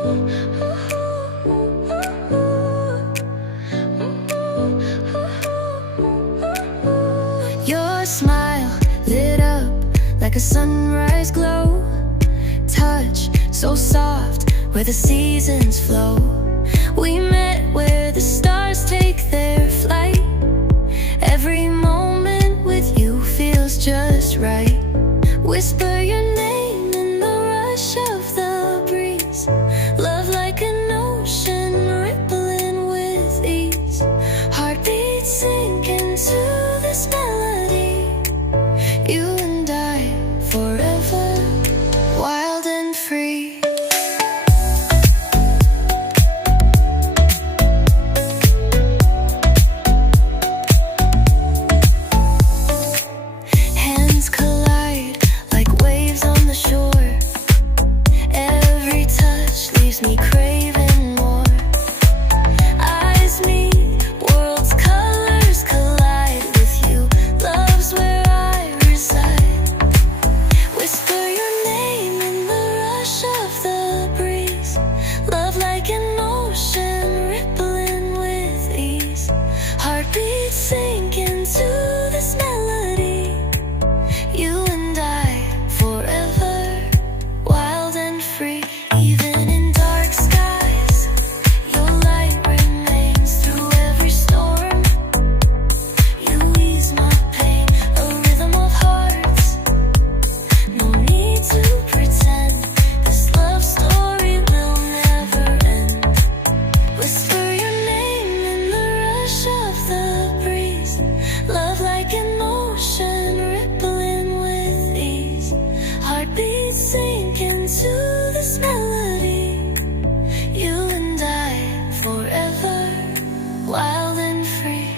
Your smile lit up like a sunrise glow. Touch so soft where the seasons flow. We met where the stars take their flight. Every moment with you feels just right. Whisper your name in the rush of the breeze. Love like an ocean rippling with ease. Heartbeats sink into this melody. You and I forever, wild and free. Hands collide like waves on the shore. Every touch leaves me craving more. Eyes meet, worlds' colors collide with you. Love's where I reside. Whisper your name in the rush of the breeze. Love like an ocean rippling with ease. Heartbeats sink into this melody. You and I forever, wild and free. Even in dark skies, your light remains through every storm. You ease my pain, a rhythm of hearts. No need to pretend, this love story will never end. Whisper your name in the rush of the breeze. Love like an ocean rippling with ease. Heartbeats sink into this melody. You and I forever, wild and free.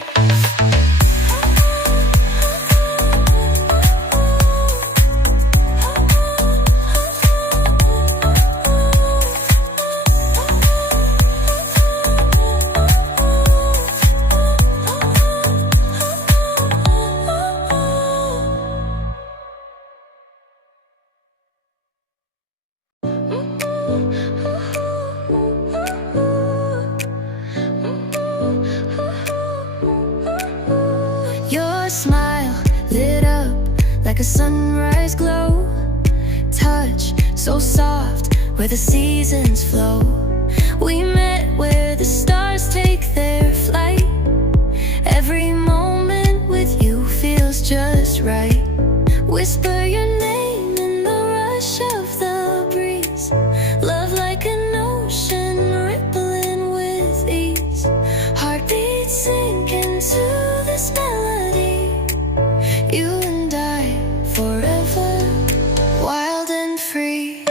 Your smile lit up like a sunrise glow. Touch so soft where the seasons flow. We met where the stars take their flight. Every moment with you feels just right. Whisper your name in the rush of the breeze. Love like an ocean rippling with ease. Heartbeats sink into this melody. You and I forever, wild and free.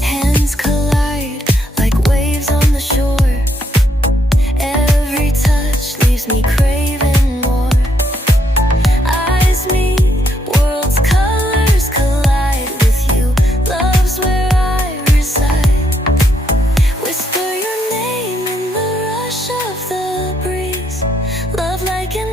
Hands collide like waves on the shore. Every touch leaves me craving more. Eyes meet, worlds' colors collide with you. Love's where I reside. Whisper your name in the rush of the breeze. Love like an